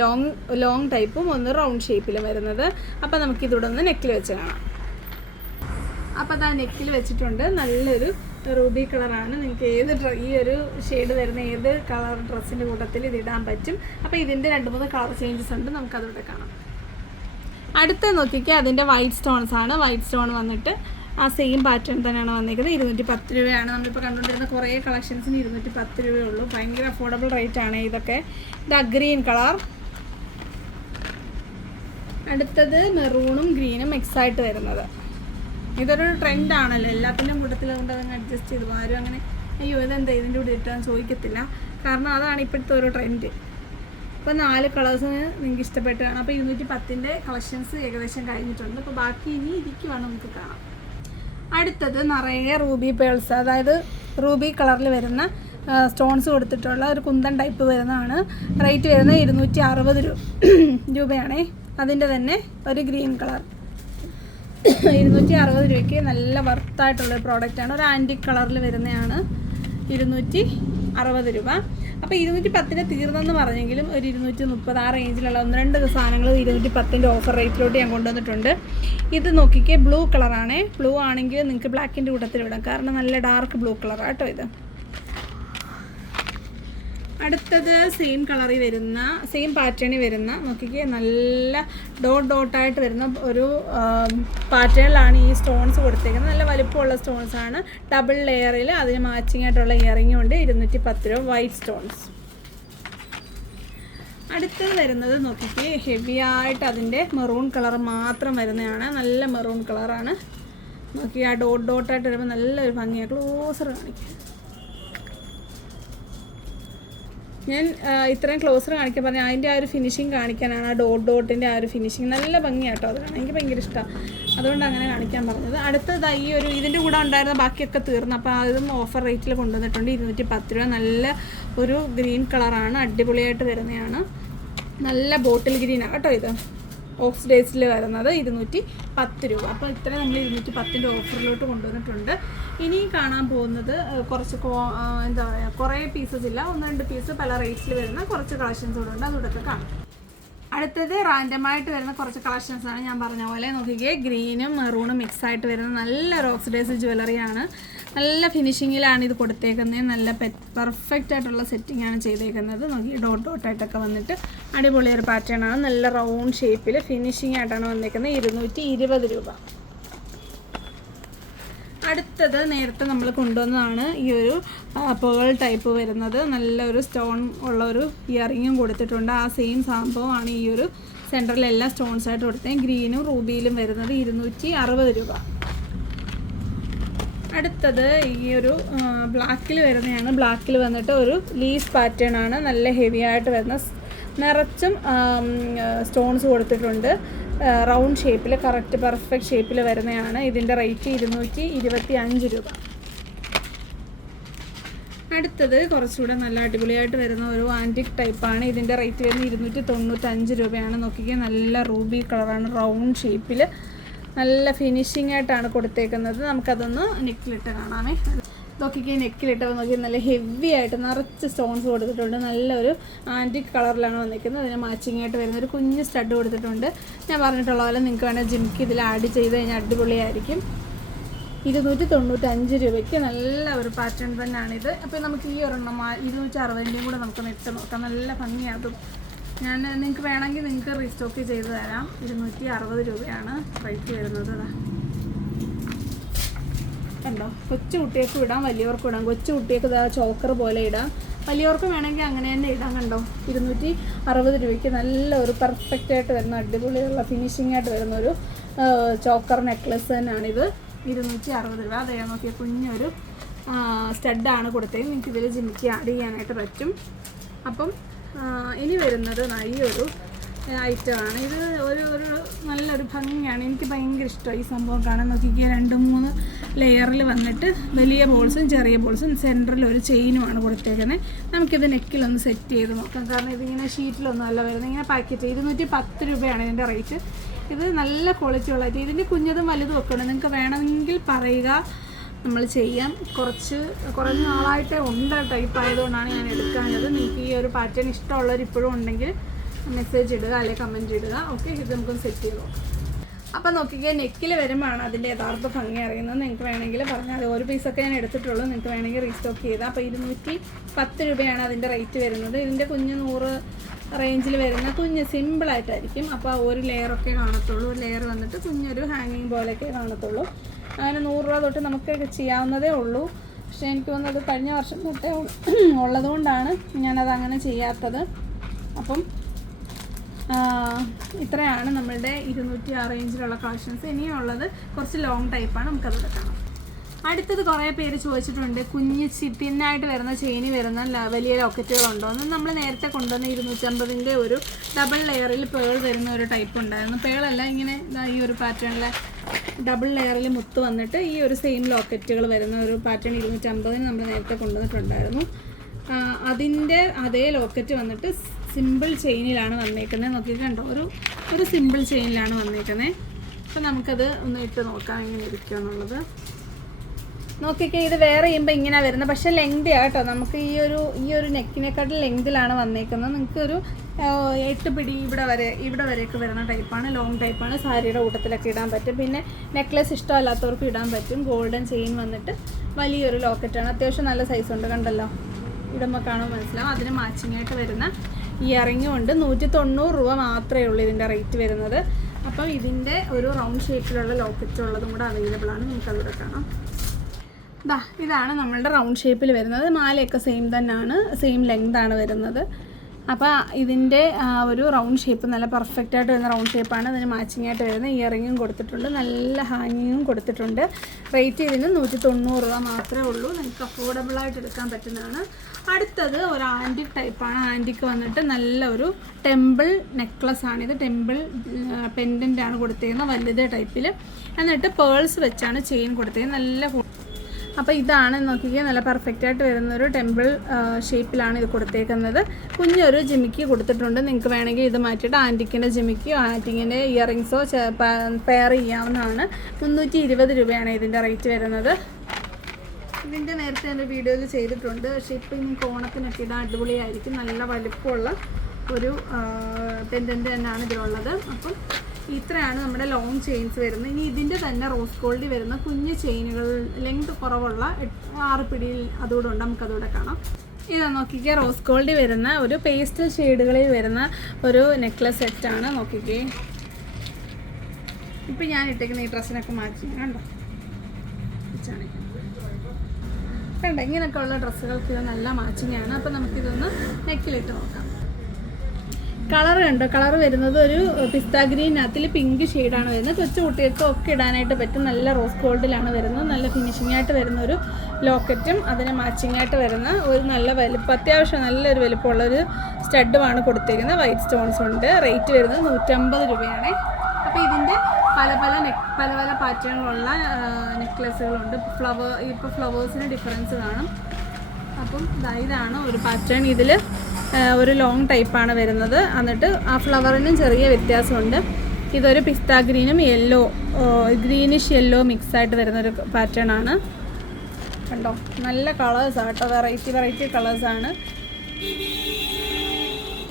ലോങ് ലോങ് ടൈപ്പും ഒന്ന് റൗണ്ട് ഷേപ്പിലും വരുന്നത്. അപ്പം നമുക്കിതിവിടെ ഒന്ന് നെക്കിൽ വെച്ച് കാണാം. അപ്പോൾ അതാ നെക്കിൽ വെച്ചിട്ടുണ്ട്. നല്ലൊരു റൂബി കളറാണ് നിങ്ങൾക്ക് ഏത് ഈ ഒരു ഷെയ്ഡ് വരുന്ന ഏത് കളർ ഡ്രസ്സിന്റെ കൂട്ടത്തിൽ ഇത് ഇടാൻ പറ്റും. അപ്പോൾ ഇതിന്റെ രണ്ട് മൂന്ന് കളർ ചേഞ്ചസ് ഉണ്ട്. നമുക്കതിവിടെ കാണാം. അടുത്ത നോക്കിക്കുക അതിന്റെ വൈറ്റ് സ്റ്റോൺസ് ആണ്. വൈറ്റ് സ്റ്റോൺ വന്നിട്ട് ആ സെയിം പാറ്റേൺ തന്നെയാണ് വന്നിരിക്കുന്നത്. ഇരുന്നൂറ്റി പത്ത് രൂപയാണ്. നമ്മളിപ്പോൾ കണ്ടുകൊണ്ടിരുന്ന കുറേ കളക്ഷൻസിന് ഇരുന്നൂറ്റി പത്ത് രൂപയേ ഉള്ളൂ. ഭയങ്കര അഫോർഡബിൾ റേറ്റ് ആണ് ഇതൊക്കെ. ഇത് ഗ്രീൻ കളർ അടുത്തത് മെറൂണും ഗ്രീനും മിക്സ് ആയിട്ട് വരുന്നത്. ഇതൊരു ട്രെൻഡ് ആണല്ലോ. എല്ലാത്തിന്റെയും കൂട്ടത്തിൽ കൊണ്ട് അതങ്ങ് അഡ്ജസ്റ്റ് ചെയ്തു. ആരും അങ്ങനെ അയ്യോ ഇതെന്താ? ഇതിന്റെ കൂടെ ഇട്ടാൻ ചോദിക്കത്തില്ല. കാരണം അതാണ് ഇപ്പോഴത്തെ ഒരു ട്രെൻഡ് ഇപ്പോൾ നാല് കളേഴ്സ് നിങ്ങൾക്ക് ഇഷ്ടപ്പെട്ടതാണ് അപ്പോൾ ഇരുന്നൂറ്റി പത്തിന്റെ കളക്ഷൻസ് ഏകദേശം കഴിഞ്ഞിട്ടുണ്ട്. അപ്പോൾ ബാക്കി ഇനി ഇരിക്കുവാണ് നമുക്ക് കാണാം. അടുത്തത് നിറയെ റൂബി പേൾസ് അതായത് റൂബി കളറിൽ വരുന്ന സ്റ്റോൺസ് കൊടുത്തിട്ടുള്ള ഒരു കുന്തൻ ടൈപ്പ് വരുന്നതാണ്. റേറ്റ് വരുന്നത് ഇരുന്നൂറ്റി അറുപത് രൂപ രൂപയാണേ. അതിന്റെ തന്നെ ഒരു ഗ്രീൻ കളർ [coughs] ഇരുന്നൂറ്റി അറുപത് രൂപയ്ക്ക് നല്ല വർത്തായിട്ടുള്ള പ്രോഡക്റ്റാണ് ഒരു ആന്റിക് കളറിൽ വരുന്നതാണ്. ഇരുന്നൂറ്റി അറുപത് രൂപ. അപ്പോൾ ഇരുന്നൂറ്റി പത്തിന് തീർന്നെന്ന് പറഞ്ഞെങ്കിലും ഒരു ഇരുന്നൂറ്റി മുപ്പത് ആ റേഞ്ചിലുള്ള ഒന്ന് രണ്ട് സാധനങ്ങൾ ഇരുന്നൂറ്റി പത്തിന്റെ ഓഫർ റേറ്റിലോട്ട് ഞാൻ കൊണ്ടുവന്നിട്ടുണ്ട്. ഇത് നോക്കിക്കേ ബ്ലൂ കളറാണേ ബ്ലൂ ആണെങ്കിൽ നിങ്ങൾക്ക് ബ്ലാക്കിന്റെ കൂട്ടത്തിൽ വിടാം കാരണം നല്ല ഡാർക്ക് ബ്ലൂ കളറാണ് കേട്ടോ ഇത്. അടുത്തത് സെയിം കളറിൽ വരുന്ന സെയിം പാറ്റേണിൽ വരുന്ന നോക്കിക്കേ നല്ല ഡോട്ട് ഡോട്ടായിട്ട് വരുന്ന ഒരു പാറ്റേണിലാണ് ഈ സ്റ്റോൺസ് കൊടുത്തേക്കുന്നത്. നല്ല വലുപ്പമുള്ള സ്റ്റോൺസ് ആണ്. ഡബിൾ ലെയറിൽ അതിന് മാച്ചിങ് ആയിട്ടുള്ള ഇയറിംഗും ഉണ്ട്. ഇരുന്നൂറ്റി പത്ത് രൂപ വൈറ്റ് സ്റ്റോൺസ് അടുത്തത് വരുന്നത് നോക്കിക്കേ ഹെവി ആയിട്ട് അതിന്റെ മെറൂൺ കളർ മാത്രം വരുന്നതാണ്. നല്ല മെറൂൺ കളറാണ് നോക്കി ആ ഡോട്ട് ഡോട്ടായിട്ട് വരുമ്പോൾ നല്ലൊരു ഭംഗിയാണ് ക്ലോസർ കാണിക്കുക ഞാൻ ഇത്രയും ക്ലോസർ കാണിക്കാൻ പറഞ്ഞു അതിന്റെ ആ ഒരു ഫിനിഷിങ് കാണിക്കാനാണ് ആ ഡോട്ട് ഡോട്ടിന്റെ ആ ഒരു ഫിനിഷിങ് നല്ല ഭംഗിയാട്ടോ അത്. കാണാൻ എനിക്ക് ഭയങ്കര ഇഷ്ടമാണ് അതുകൊണ്ട് അങ്ങനെ കാണിക്കാൻ പറഞ്ഞത്. അടുത്തത് ഈ ഒരു ഇതിന്റെ കൂടെ ഉണ്ടായിരുന്ന ബാക്കിയൊക്കെ തീർന്നു. അപ്പോൾ അതും ഓഫർ റേറ്റിൽ കൊണ്ടുവന്നിട്ടുണ്ട്. ഇരുന്നൂറ്റി പത്ത് രൂപ. നല്ല ഒരു ഗ്രീൻ കളറാണ് അടിപൊളിയായിട്ട് വരുന്നതാണ്. നല്ല ബോട്ടിൽ ഗ്രീനാണ് കേട്ടോ ഇത്. ഓഫ് ഡേയ്സിൽ വരുന്നത് ഇരുന്നൂറ്റി പത്ത് രൂപ. അപ്പോൾ ഇത്ര നമ്മൾ ഇരുന്നൂറ്റി പത്തിന്റെ ഓഫറിലോട്ട് കൊണ്ടുവന്നിട്ടുണ്ട്. ഇനിയും കാണാൻ പോകുന്നത് കുറച്ച് എന്താ പറയുക കുറേ പീസസ് ഇല്ല. ഒന്ന് രണ്ട് പീസ് പല റേറ്റിൽ വരുന്ന കുറച്ച് കളക്ഷൻസ് കൂടെ ഉണ്ട്. അതുകൂടെ കാണാം. അടുത്തത് റാൻഡമായിട്ട് വരുന്ന കുറച്ച് കളക്ഷൻസ് ആണ് ഞാൻ പറഞ്ഞ പോലെ. നോക്കിക്കേ ഗ്രീനും മെറൂണും മിക്സ് ആയിട്ട് വരുന്ന നല്ല ഒരു ഓക്സിഡൈസ് ജ്വല്ലറിയാണ് നല്ല ഫിനിഷിങ്ങിലാണ് ഇത് കൊടുത്തേക്കുന്നത് നല്ല പെർഫെക്റ്റ് ആയിട്ടുള്ള സെറ്റിംഗ് ആണ് ചെയ്തേക്കുന്നത്. നോക്കി ഡോട്ട് ഡോട്ടായിട്ടൊക്കെ വന്നിട്ട് അടിപൊളിയൊരു പാറ്റേൺ ആണ്. നല്ല റൗണ്ട് ഷേപ്പിൽ ഫിനിഷിംഗ് ആയിട്ടാണ് വന്നേക്കുന്നത്. ഇരുന്നൂറ്റി രൂപ. അടുത്തത് നേരത്തെ നമ്മൾ കൊണ്ടുവന്നതാണ് ഈ ഒരു പേൾ ടൈപ്പ് വരുന്നത്. നല്ലൊരു സ്റ്റോൺ ഉള്ള ഒരു ഇയറിങ്ങും കൊടുത്തിട്ടുണ്ട്. ആ സെയിം സംഭവമാണ് ഈ ഒരു സെന്ററിൽ എല്ലാ സ്റ്റോൺസ് ആയിട്ട് കൊടുത്തത്. ഗ്രീനും റൂബിയിലും വരുന്നത് ഇരുന്നൂറ്റി അറുപത് രൂപ. അടുത്തത് ഈ ഒരു ബ്ലാക്കിൽ വരുന്നതാണ്. ബ്ലാക്കിൽ വന്നിട്ട് ഒരു ലീസ് പാറ്റേൺ ആണ്. നല്ല ഹെവി ആയിട്ട് വരുന്ന നിറച്ചും സ്റ്റോൺസ് കൊടുത്തിട്ടുണ്ട്. റൗണ്ട് ഷേപ്പിൽ കറക്റ്റ് പെർഫെക്റ്റ് ഷേപ്പിൽ വരുന്നതാണ്. ഇതിന്റെ റേറ്റ് ഇരുന്നൂറ്റി ഇരുപത്തി അഞ്ച് രൂപ. അടുത്തത് കുറച്ചുകൂടെ നല്ല അടിപൊളിയായിട്ട് വരുന്ന ഒരു ആന്റിക് ടൈപ്പാണ് ഇതിന്റെ റേറ്റ് വരുന്നത് ഇരുന്നൂറ്റി തൊണ്ണൂറ്റഞ്ച് രൂപയാണ്. നോക്കിക്കുക നല്ല റൂബി കളറാണ് റൗണ്ട് ഷേപ്പിൽ നല്ല ഫിനിഷിംഗ് ആയിട്ടാണ് കൊടുത്തേക്കുന്നത്. നമുക്കതൊന്ന് നെക്കിലിട്ട് കാണാമേ. നോക്കിക്കുക നെക്കിലിട്ട് നോക്കി നല്ല ഹെവി ആയിട്ട് നിറച്ച് സ്റ്റോൺസ് കൊടുത്തിട്ടുണ്ട്. നല്ലൊരു ആന്റിക് കളറിലാണ് വന്നിരിക്കുന്നത്. അതിന് മാച്ചിങ് ആയിട്ട് വരുന്ന ഒരു കുഞ്ഞ് സ്റ്റഡ് കൊടുത്തിട്ടുണ്ട്. ഞാൻ പറഞ്ഞിട്ടുള്ള പോലെ നിങ്ങൾക്ക് വേണേൽ ജിമിക്ക് ഇതിൽ ആഡ് ചെയ്ത് കഴിഞ്ഞാൽ അടിപൊളിയായിരിക്കും. ഇരുന്നൂറ്റി തൊണ്ണൂറ്റഞ്ച് രൂപയ്ക്ക് നല്ല ഒരു പാറ്റേൺ തന്നെയാണിത് അപ്പോൾ നമുക്ക് ഈ ഒരെണ്ണം ഇരുന്നൂറ്റി അറുപതിന്റെയും കൂടെ നമുക്ക് നെറ്റ് നോക്കാം. നല്ല ഭംഗിയാതും ഞാൻ നിങ്ങൾക്ക് വേണമെങ്കിൽ നിങ്ങൾക്ക് റീസ്റ്റോക്ക് ചെയ്ത് തരാം. ഇരുന്നൂറ്റി അറുപത് രൂപയാണ് റേറ്റ് വരുന്നത്. കണ്ടോ? കൊച്ചു കുട്ടികൾക്ക് ഇടാം വലിയവർക്ക് ഇടാം. കൊച്ചു കുട്ടികൾക്ക് ഇതാ ചോക്കർ പോലെ ഇടാം. വലിയവർക്ക് വേണമെങ്കിൽ അങ്ങനെ തന്നെ ഇടാം കണ്ടോ? ഇരുന്നൂറ്റി അറുപത് രൂപയ്ക്ക് നല്ല ഒരു പെർഫെക്റ്റ് ആയിട്ട് വരുന്ന അടിപൊളിയുള്ള ഫിനിഷിംഗ് ആയിട്ട് വരുന്ന ഒരു ചോക്കർ നെക്ലസ് തന്നെയാണിത്. ഇരുന്നൂറ്റി അറുപത് രൂപ. അതേ നോക്കിയ കുഞ്ഞൊരു സ്റ്റഡാണ് കൊടുത്തത്. നിങ്ങൾക്ക് ഇതിൽ ജിമിക്ക് ആഡ് ചെയ്യാനായിട്ട് പറ്റും. അപ്പം ഇനി വരുന്നത് നല്ലൊരു ഐറ്റമാണ്. ഇത് ഒരു ഒരു നല്ലൊരു ഭംഗിയാണ്. എനിക്ക് ഭയങ്കര ഇഷ്ടമായി ഈ സംഭവം കാണാൻ. നോക്കിക്കുക രണ്ട് മൂന്ന് ലെയറിൽ വന്നിട്ട് വലിയ ബോൾസും ചെറിയ ബോൾസും സെന്ററിൽ ഒരു ചെയിനുമാണ് കൊടുത്തേക്കുന്നത്. നമുക്കിത് നെക്കിലൊന്ന് സെറ്റ് ചെയ്ത് നോക്കാം. കാരണം ഇതിങ്ങനെ ഷീറ്റിലൊന്നും അല്ല വരുന്നത്. ഇങ്ങനെ പാക്കറ്റ് ഇരുന്നൂറ്റി പത്ത് രൂപയാണ് ഇതിന്റെ റേറ്റ്. ഇത് നല്ല ക്വാളിറ്റി ഉള്ള. ഇതിന്റെ കുഞ്ഞതും വലുതും ഒക്കെ ഉണ്ട്. നിങ്ങൾക്ക് വേണമെങ്കിൽ പറയുക. നമ്മൾ ചെയ്യാം. കുറച്ച് കുറഞ്ഞ നാളായിട്ടേ ഉണ്ട് ടൈപ്പ് ആയതുകൊണ്ടാണ് ഞാൻ എടുക്കാനത് നിങ്ങൾക്ക് ഈ ഒരു പാറ്റേൺ ഇഷ്ടമുള്ളവർ ഇപ്പോഴും ഉണ്ടെങ്കിൽ മെസ്സേജ് ഇടുക അല്ലെങ്കിൽ കമന്റ് ഇടുക. ഓക്കെ ഇത് നമുക്ക് സെറ്റ് ചെയ്ത് നോക്കാം. അപ്പം നോക്കിക്കുക നെക്കിൽ വരുമ്പോഴാണ് അതിന്റെ യഥാർത്ഥ ഭംഗി അറിയുന്നത്. നിങ്ങൾക്ക് വേണമെങ്കിൽ പറഞ്ഞാൽ ഒരു പീസൊക്കെ ഞാൻ എടുത്തിട്ടുള്ളൂ. നിങ്ങൾക്ക് വേണമെങ്കിൽ റീസ്റ്റോക്ക് ചെയ്താൽ അപ്പോൾ ഇരുന്നൂറ്റി പത്ത് രൂപയാണ് അതിന്റെ റേറ്റ് വരുന്നത്. ഇതിന്റെ കുഞ്ഞ് നൂറ് റേഞ്ചിൽ വരുന്ന കുഞ്ഞ് സിമ്പിളായിട്ടായിരിക്കും അപ്പോൾ ഒരു ലെയറൊക്കെ കാണത്തുള്ളൂ. ഒരു ലെയർ വന്നിട്ട് കുഞ്ഞൊരു ഹാങ്ങിങ് പോലെയൊക്കെ കാണത്തുള്ളൂ. അങ്ങനെ നൂറ് രൂപ തൊട്ട് നമുക്കൊക്കെ ചെയ്യാവുന്നതേ ഉള്ളൂ. പക്ഷേ എനിക്ക് തോന്നുന്നത് കഴിഞ്ഞ വർഷം തൊട്ടേ ഉള്ളതുകൊണ്ടാണ് ഞാനത് അങ്ങനെ ചെയ്യാത്തത്. അപ്പം ഇത്രയാണ് നമ്മളുടെ ഇരുന്നൂറ്റി ആറ് ഇഞ്ചിലുള്ള കളക്ഷൻസ്. ഇനിയുള്ളത് കുറച്ച് ലോങ് ടൈപ്പാണ് നമുക്കത് കാണാം അടുത്തത് കുറേ പേര് ചോദിച്ചിട്ടുണ്ട് കുഞ്ഞ് ചിപ്പിന്നായിട്ട് വരുന്ന ചെയിനി വരുന്ന വലിയ ലോക്കറ്റുകളുണ്ടോ എന്ന് നമ്മൾ നേരത്തെ കൊണ്ടുവന്ന ഇരുന്നൂറ്റമ്പതിന്റെ ഒരു ഡബിൾ ലെയറിൽ പേൾ വരുന്ന ഒരു ടൈപ്പ് ഉണ്ടായിരുന്നു. പേളല്ല ഇങ്ങനെ ഈ ഒരു പാറ്റേണിലെ ഡബിൾ ലെയറിൽ മുത്ത് വന്നിട്ട് ഈ ഒരു സെയിം ലോക്കറ്റുകൾ വരുന്ന ഒരു പാറ്റേൺ ഇരുന്നൂറ്റമ്പതിന് നമ്മൾ നേരത്തെ കൊണ്ടുവന്നിട്ടുണ്ടായിരുന്നു. അതിന്റെ അതേ ലോക്കറ്റ് വന്നിട്ട് സിമ്പിൾ ചെയിനിലാണ് വന്നേക്കുന്നത് നോക്കി കണ്ടോ? ഒരു ഒരു സിമ്പിൾ ചെയിനിലാണ് വന്നേക്കുന്നത് അപ്പം നമുക്കത് ഒന്ന് ഇട്ട് നോക്കാം എങ്ങനെ ഇരിക്കുമെന്നുള്ളത് നോക്കിക്കേ ഇത് വേറെ ചെയ്യുമ്പോൾ ഇങ്ങനെ വരുന്നത്. പക്ഷേ ലെങ്ത് ആട്ടോ നമുക്ക് ഈ ഒരു ഈ ഒരു നെക്കിനെക്കാട്ടിൽ ലെങ്തിലാണ് വന്നേക്കുന്നത്. നിങ്ങൾക്ക് ഒരു എട്ട് പിടി ഇവിടെ വരെ ഇവിടെ വരെയൊക്കെ വരുന്ന ടൈപ്പാണ് ലോങ് ടൈപ്പാണ് സാരിയുടെ കൂട്ടത്തിലൊക്കെ ഇടാൻ പറ്റും. പിന്നെ നെക്ലസ് ഇഷ്ടമല്ലാത്തവർക്ക് ഇടാൻ പറ്റും. ഗോൾഡൻ ചെയിൻ വന്നിട്ട് വലിയൊരു ലോക്കറ്റാണ് അത്യാവശ്യം നല്ല സൈസ് ഉണ്ട് കണ്ടല്ലോ. ഇടുമ്പോൾ കാണുമ്പോൾ മനസ്സിലാവും. അതിന് മാച്ചിങ് ആയിട്ട് വരുന്ന ഇയറിങ്ങും ഉണ്ട് നൂറ്റി തൊണ്ണൂറ് രൂപ മാത്രമേ ഉള്ളൂ ഇതിന്റെ റേറ്റ് വരുന്നത്. അപ്പം ഇതിന്റെ ഒരു റൗണ്ട് ഷേപ്പിലുള്ള ലോക്കറ്റ് ഉള്ളതും കൂടെ അവൈലബിൾ ആണ്. നമുക്കതിവിടെ കാണാം. ഇതാ ഇതാണ് നമ്മളുടെ റൗണ്ട് ഷേപ്പിൽ വരുന്നത്. മാലയൊക്കെ സെയിം തന്നെയാണ്. സെയിം ലെങ്ത് ആണ് വരുന്നത്. അപ്പോൾ ഇതിന്റെ ഒരു റൗണ്ട് ഷേപ്പ് നല്ല പെർഫെക്റ്റ് ആയിട്ട് വരുന്ന റൗണ്ട് ഷേപ്പാണ് അതിന് മാച്ചിങ് ആയിട്ട് വരുന്ന ഇയറിങ്ങും കൊടുത്തിട്ടുണ്ട്. നല്ല ഹാങ്ങിങ്ങും കൊടുത്തിട്ടുണ്ട്. റേറ്റ് ഇതിന് നൂറ്റി തൊണ്ണൂറ് രൂപ മാത്രമേ ഉള്ളൂ. നിങ്ങൾക്ക് അഫോർഡബിൾ ആയിട്ട് എടുക്കാൻ പറ്റുന്നതാണ്. അടുത്തത് ഒരു ആന്റിക് ടൈപ്പാണ് ആന്റിക്ക് വന്നിട്ട് നല്ല ഒരു ടെമ്പിൾ നെക്ലസ് ഇത്. ടെമ്പിൾ പെൻഡന്റ് ആണ് കൊടുത്തേക്കുന്നത്. വലുത് ടൈപ്പിൽ എന്നിട്ട് പേൾസ് വെച്ചാണ് ചെയിൻ കൊടുത്തേക്കുന്നത്. നല്ല അപ്പോൾ ഇതാണ് നോക്കിക്കുക നല്ല പെർഫെക്റ്റ് ആയിട്ട് വരുന്ന ഒരു ടെമ്പിൾ ഷേപ്പിലാണ് ഇത് കൊടുത്തേക്കുന്നത്. കുഞ്ഞൊരു ജിമിക്ക് കൊടുത്തിട്ടുണ്ട്. നിങ്ങൾക്ക് വേണമെങ്കിൽ ഇത് മാറ്റിയിട്ട് ആന്റിക്കിന്റെ ജിമിക്കോ ആന്റിക്കിന്റെ ഇയറിങ്സോ പെയർ ചെയ്യാവുന്നതാണ്. മുന്നൂറ്റി ഇരുപത് രൂപയാണ് ഇതിന്റെ റേറ്റ് വരുന്നത്. ഇതിന്റെ നേരത്തെ എന്റെ വീഡിയോയിൽ ചെയ്തിട്ടുണ്ട്. പക്ഷേ ഇപ്പോൾ ഇനി ഓണത്തിനൊക്കെ ഇടാൻ അടിപൊളിയായിരിക്കും. നല്ല വലുപ്പമുള്ള ഒരു പെൻഡന്റ് തന്നെയാണ് ഇതിലുള്ളത്. അപ്പം ഇത്രയാണ് നമ്മുടെ ലോങ് ചെയിൻസ് വരുന്നത്. ഇനി ഇതിന്റെ തന്നെ റോസ് ഗോൾഡിൽ വരുന്ന കുഞ്ഞു ചെയിനുകൾ ലെങ്ത് കുറവുള്ള ആറ് പിടിയിൽ അതുകൂടെ ഉണ്ട്. നമുക്കതുകൂടെ കാണാം. ഇതാ നോക്കിക്കേ റോസ് ഗോൾഡിൽ വരുന്ന ഒരു പേസ്റ്റൽ ഷെയ്ഡുകളിൽ വരുന്ന ഒരു നെക്ലസ് സെറ്റാണ് നോക്കിക്കേ. ഇപ്പം ഞാൻ ഇട്ടേക്കുന്ന ഈ ഡ്രസ്സിനൊക്കെ മാറ്റി. കണ്ടോ? കണ്ട? ഇങ്ങനെയൊക്കെ ഉള്ള ഡ്രസ്സുകൾക്ക് ഇത് നല്ല മാച്ചിങ് ആണ്. അപ്പം നമുക്കിതൊന്ന് നെക്കിലിട്ട് നോക്കാം. കളർ ഉണ്ട് കളർ വരുന്നത് ഒരു പിസ്ത ഗ്രീനകത്തിൽ പിങ്ക് ഷെയ്ഡാണ് വരുന്നത്. കൊച്ചു കുട്ടികൾക്ക് ഒക്കെ ഇടാനായിട്ട് പറ്റും. നല്ല റോസ് ഗോൾഡിലാണ് വരുന്നത്. നല്ല ഫിനിഷിംഗ് ആയിട്ട് വരുന്ന ഒരു ലോക്കറ്റും അതിന് മാച്ചിങ് ആയിട്ട് വരുന്ന ഒരു നല്ല വലുപ്പം അത്യാവശ്യം നല്ലൊരു വലുപ്പമുള്ള ഒരു സ്റ്റഡുമാണ് കൊടുത്തിരിക്കുന്നത് വൈറ്റ് സ്റ്റോൺസ് ഉണ്ട്. റേറ്റ് വരുന്നത് നൂറ്റമ്പത് രൂപയാണ്. അപ്പോൾ ഇതിന്റെ പല പല നെക്ക് പല പല പാറ്റേണിലുള്ള നെക്ലസുകളുണ്ട് ഫ്ലവർ ഇപ്പോൾ ഫ്ലവേഴ്സിന് ഡിഫറൻസ് കാണും. അപ്പം ഇതാണ് ഒരു പാറ്റേൺ ഇതിൽ ഒരു ലോങ് ടൈപ്പാണ് വരുന്നത്. എന്നിട്ട് ആ ഫ്ലവറിനും ചെറിയ വ്യത്യാസമുണ്ട്. ഇതൊരു പിസ്ത ഗ്രീനും യെല്ലോ ഗ്രീനിഷ് യെല്ലോ മിക്സ് ആയിട്ട് വരുന്ന ഒരു പാറ്റേൺ ആണ്. കണ്ടോ? നല്ല കളേഴ്സ് കേട്ടോ വെറൈറ്റി വെറൈറ്റി കളേഴ്സാണ്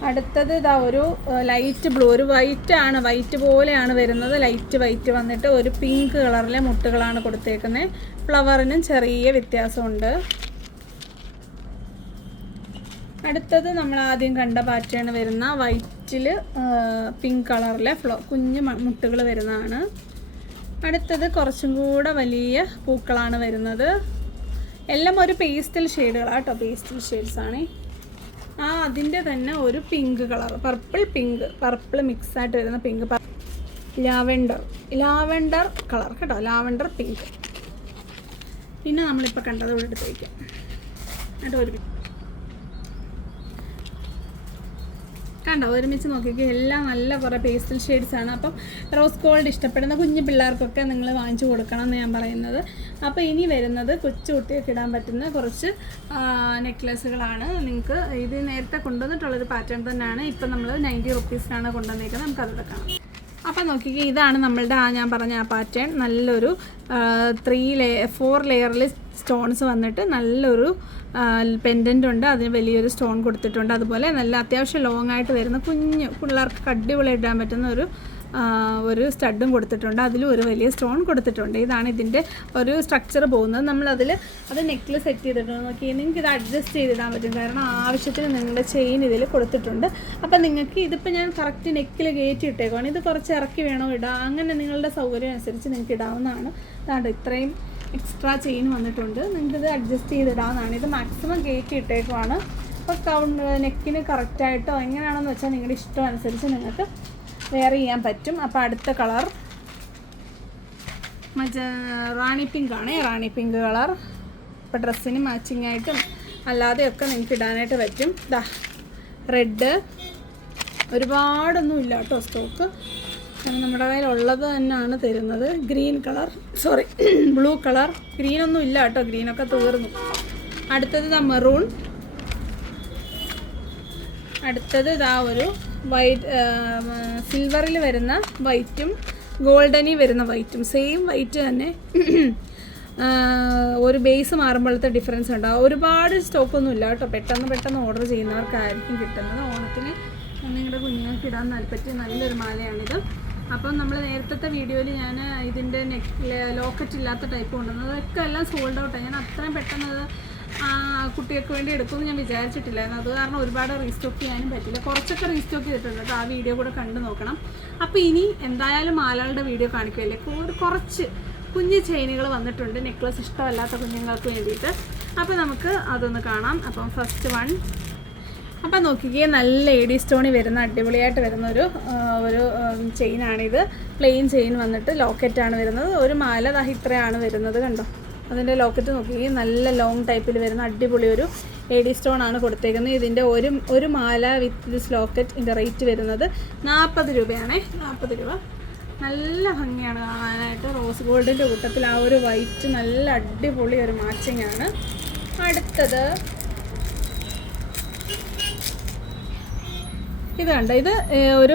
അടുത്തത് ഇതാ ഒരു ലൈറ്റ് ബ്ലൂ ഒരു വൈറ്റ് ആണ്. വൈറ്റ് പോലെയാണ് വരുന്നത്. ലൈറ്റ് വൈറ്റ് വന്നിട്ട് ഒരു പിങ്ക് കളറിലെ മുട്ടുകളാണ് കൊടുത്തേക്കുന്നത് ഫ്ലവറിനും ചെറിയ വ്യത്യാസമുണ്ട്. അടുത്തത് നമ്മൾ ആദ്യം കണ്ട പാറ്റേൺ വരുന്ന വൈറ്റിൽ പിങ്ക് കളറിലെ ഫ്ലോ കുഞ്ഞു മുട്ടുകൾ വരുന്നതാണ്. അടുത്തത് കുറച്ചും കൂടെ വലിയ പൂക്കളാണ് വരുന്നത്. എല്ലാം ഒരു പേസ്റ്റൽ ഷെയ്ഡുകളാണ് കേട്ടോ പേസ്റ്റൽ ഷെയ്ഡ്സ് ആണ്. ആ അതിന്റെ തന്നെ ഒരു pink colour purple pink purple mix ആയിട്ട് വരുന്ന പിങ്ക് ലാവെൻഡർ ലാവെൻഡർ കളർ കേട്ടോ ലാവെൻഡർ പിങ്ക് പിന്നെ നമ്മളിപ്പോൾ കണ്ടത് ഇവിടെ എടുത്ത് എന്നിട്ട് ഒരു കണ്ടോ? ഒരുമിച്ച് നോക്കിക്കോ. എല്ലാം നല്ല കുറേ പേസ്റ്റൽ ഷെയ്ഡ്സ് ആണ്. അപ്പം റോസ് ഗോൾഡ് ഇഷ്ടപ്പെടുന്ന കുഞ്ഞു പിള്ളേർക്കൊക്കെ നിങ്ങൾ വാങ്ങിച്ചു കൊടുക്കണം എന്ന് ഞാൻ പറയുന്നത്. അപ്പോൾ ഇനി വരുന്നത് കൊച്ചു ഇടാൻ പറ്റുന്ന കുറച്ച് നെക്ലസുകളാണ് നിങ്ങൾക്ക് ഇത് നേരത്തെ കൊണ്ടുവന്നിട്ടുള്ളൊരു പാറ്റേൺ തന്നെയാണ്. ഇപ്പം നമ്മൾ നയന്റി റുപ്പീസിനാണ് കൊണ്ടുവന്നേക്കുന്നത്. നമുക്കത് കാണാം. അപ്പം നോക്കിക്കേ ഇതാണ് നമ്മളുടെ ആ ഞാൻ പറഞ്ഞ ആ പാറ്റേൺ നല്ലൊരു ത്രീ ലേ ഫോർ ലെയറിൽ സ്റ്റോൺസ് വന്നിട്ട് നല്ലൊരു പെൻഡന്റ് ഉണ്ട്. അതിന് വലിയൊരു സ്റ്റോൺ കൊടുത്തിട്ടുണ്ട്. അതുപോലെ നല്ല അത്യാവശ്യം ലോങ് ആയിട്ട് വരുന്ന കുഞ്ഞ് പിള്ളേർക്ക് അടിപൊളി ഇടാൻ പറ്റുന്ന ഒരു ഒരു സ്റ്റഡും കൊടുത്തിട്ടുണ്ട്. അതിലും ഒരു വലിയ സ്റ്റോൺ കൊടുത്തിട്ടുണ്ട്. ഇതാണ് ഇതിന്റെ ഒരു സ്ട്രക്ചർ പോകുന്നത്. നമ്മളതിൽ അത് നെക്കിൽ സെറ്റ് ചെയ്തിട്ടുണ്ട്. നോക്കി നിങ്ങൾക്ക് ഇത് അഡ്ജസ്റ്റ് ചെയ്തിടാൻ പറ്റും. കാരണം ആവശ്യത്തിന് നിങ്ങളുടെ ചെയിൻ ഇതിൽ കൊടുത്തിട്ടുണ്ട്. അപ്പം നിങ്ങൾക്ക് ഇതിപ്പോൾ ഞാൻ കറക്റ്റ് നെക്കിൽ കയറ്റി ഇട്ടേക്കുവാണ് ഇത് കുറച്ച് ഇറക്കി വേണോ ഇടാം? അങ്ങനെ നിങ്ങളുടെ സൗകര്യം അനുസരിച്ച് നിങ്ങൾക്ക് ഇടാവുന്നതാണ്. അതാണ്ട് ഇത്രയും എക്സ്ട്രാ ചെയിൻ വന്നിട്ടുണ്ട്. നിങ്ങൾക്കിത് അഡ്ജസ്റ്റ് ചെയ്തിടാവുന്നതാണ്. ഇത് മാക്സിമം കയറ്റി ഇട്ടേക്കുവാണ് അപ്പോൾ കൗണ്ട് നെക്കിന് കറക്റ്റായിട്ടോ എങ്ങനെയാണെന്ന് വെച്ചാൽ നിങ്ങളുടെ ഇഷ്ടം അനുസരിച്ച് നിങ്ങൾക്ക് വെയർ ചെയ്യാൻ പറ്റും. അപ്പോൾ അടുത്ത കളർ മറ്റേ റാണി പിങ്ക് ആണ്. റാണി പിങ്ക് കളർ ഇപ്പോൾ ഡ്രസ്സിന് മാച്ചിങ് ആയിട്ടും അല്ലാതെയൊക്കെ നിങ്ങൾക്ക് ഇടാനായിട്ട് പറ്റും. ദാ റെഡ് ഒരുപാടൊന്നും ഇല്ല കേട്ടോ സ്റ്റോക്ക് നമ്മുടെ നമ്മുടെ കയ്യിലുള്ളത് തന്നെയാണ് തരുന്നത്. Green colour sorry blue colour ഗ്രീനൊന്നും ഇല്ല കേട്ടോ. ഗ്രീനൊക്കെ തീർന്നു. അടുത്തത് ദാ മെറൂൺ അടുത്തത് ഇതാ ഒരു വൈറ്റ് സിൽവറിൽ വരുന്ന വൈറ്റും ഗോൾഡനിൽ വരുന്ന വൈറ്റും സെയിം വൈറ്റ് തന്നെ. ഒരു ബേസ് മാറുമ്പോഴത്തെ ഡിഫറൻസ് ഉണ്ടാവും ഒരുപാട് സ്റ്റോക്കൊന്നും ഇല്ല കേട്ടോ. പെട്ടെന്ന് പെട്ടെന്ന് ഓർഡർ ചെയ്യുന്നവർക്കായിരിക്കും കിട്ടുന്നത്. ഓണത്തിന് നിങ്ങളുടെ കുഞ്ഞുങ്ങൾക്ക് ഇടാൻ പറ്റിയ നല്ലൊരു മാലയാണിത്. അപ്പം നമ്മൾ നേരത്തെ വീഡിയോയിൽ ഞാൻ ഇതിന്റെ നെക്ക് ലോക്കറ്റ് ഇല്ലാത്ത ടൈപ്പ് കൊണ്ടുവന്നത്. അതൊക്കെ എല്ലാം സോൾഡ് ഔട്ടാണ് ഞാൻ അത്രയും പെട്ടെന്ന് കുട്ടികൾക്ക് വേണ്ടി എടുക്കുമെന്ന് ഞാൻ വിചാരിച്ചിട്ടില്ലായിരുന്നു. അത് കാരണം ഒരുപാട് റീസ്റ്റോക്ക് ചെയ്യാനും പറ്റില്ല കുറച്ചൊക്കെ റീസ്റ്റോക്ക് ചെയ്തിട്ടുണ്ട് കേട്ടോ. ആ വീഡിയോ കൂടെ കണ്ടു നോക്കണം. അപ്പോൾ ഇനി എന്തായാലും മാലകളുടെ വീഡിയോ കാണിക്കുമല്ലേ ഒരു കുറച്ച് കുഞ്ഞു ചെയിനുകൾ വന്നിട്ടുണ്ട്. നെക്ലസ് ഇഷ്ടമല്ലാത്ത കുഞ്ഞുങ്ങൾക്ക് വേണ്ടിയിട്ട്. അപ്പോൾ നമുക്ക് അതൊന്ന് കാണാം. അപ്പം ഫസ്റ്റ് വൺ അപ്പം നോക്കിക്കേ നല്ല എഡി സ്റ്റോണി വരുന്ന അടിപൊളിയായിട്ട് വരുന്ന ഒരു ഒരു ചെയിനാണിത്. പ്ലെയിൻ ചെയിൻ വന്നിട്ട് ലോക്കറ്റാണ് വരുന്നത്. ഒരു മാല ഇത്രയാണ് വരുന്നത് കണ്ടോ? അതിന്റെ ലോക്കറ്റ് നോക്കി. നല്ല ലോങ് ടൈപ്പിൽ വരുന്ന അടിപൊളി ഒരു എഡി സ്റ്റോൺ ആണ് കൊടുത്തേക്കുന്നത്. ഇതിന്റെ ഒരു ഒരു മാല വിത്ത് ദിസ് ലോക്കറ്റ് ഇതിന്റെ റേറ്റ് വരുന്നത് നാൽപ്പത് രൂപയാണേ. നാൽപ്പത് രൂപ. നല്ല ഭംഗിയാണ് കാണാനായിട്ട്. റോസ് ഗോൾഡിന്റെ കൂട്ടത്തിൽ ആ ഒരു വൈറ്റ് നല്ല അടിപൊളി ഒരു മാച്ചിങ് ആണ്. അടുത്തത്. ഇത് കണ്ട? ഇത് ഒരു